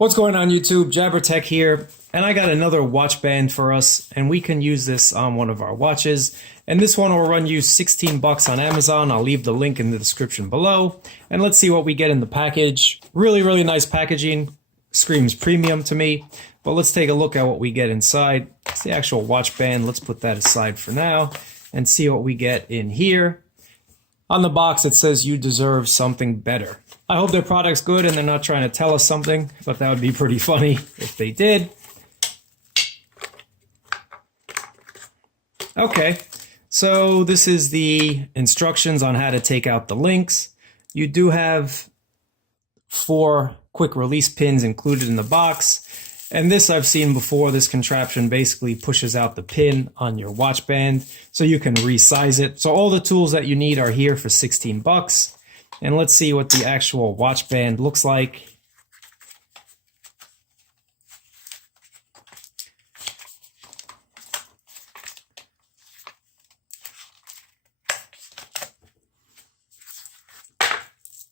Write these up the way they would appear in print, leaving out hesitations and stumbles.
What's going on YouTube? JabberTech here, and I got another watch band for us, and we can use this on one of our watches. And this one will run you 16 bucks on Amazon. I'll leave the link in the description below. And let's see what we get in the package. Really nice packaging. Screams premium to me. But let's take a look at what we get inside. It's the actual watch band. Let's put that aside for now and see what we get in here. On the box, it says you deserve something better. I hope their product's good and they're not trying to tell us something, but that would be pretty funny if they did. Okay, so this is the instructions on how to take out the links. You do have 4 quick release pins included in the box. And this I've seen before. This contraption basically pushes out the pin on your watch band so you can resize it. So all the tools that you need are here for 16 bucks. And let's see what the actual watch band looks like.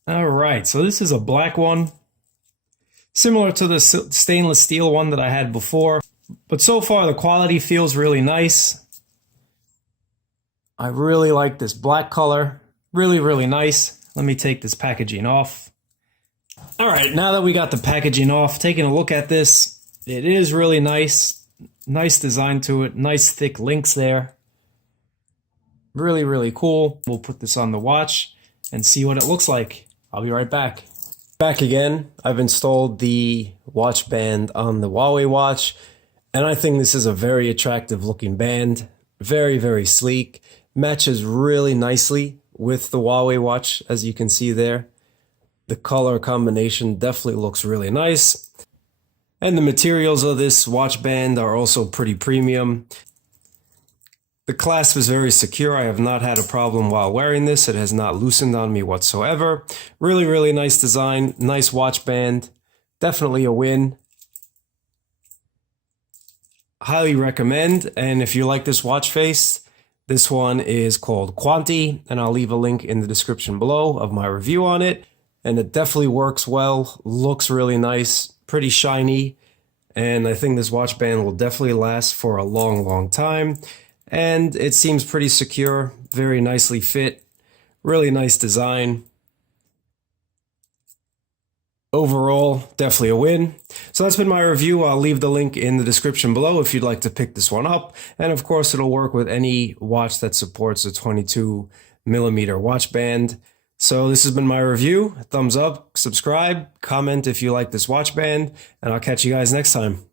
All right, so this is a black one. Similar to the stainless steel one that I had before. But so far the quality feels really nice. I really like this black color. Really nice. Let me take this packaging off. All right, now that we got the packaging off, taking a look at this, it is really nice. Nice design to it. Nice thick links there. Really cool. We'll put this on the watch and see what it looks like. I'll be right back. Back again. I've installed the watch band on the Huawei watch, and I think this is a very attractive looking band. Very sleek. Matches really nicely with the Huawei watch, as you can see there. The color combination definitely looks really nice. And the materials of this watch band are also pretty premium. The clasp is very secure. I have not had a problem while wearing this. It has not loosened on me whatsoever. Really nice design. Nice watch band. Definitely a win. Highly recommend. And if you like this watch face, this one is called Quante, and I'll leave a link in the description below of my review on it. And it definitely works well. Looks really nice. Pretty shiny. And I think this watch band will definitely last for a long time. And it seems pretty secure, very nicely fit, really nice design. Overall, definitely a win. So that's been my review. I'll leave the link in the description below if you'd like to pick this one up. And of course, it'll work with any watch that supports a 22mm watch band. So this has been my review. Thumbs up, subscribe, comment if you like this watch band, and I'll catch you guys next time.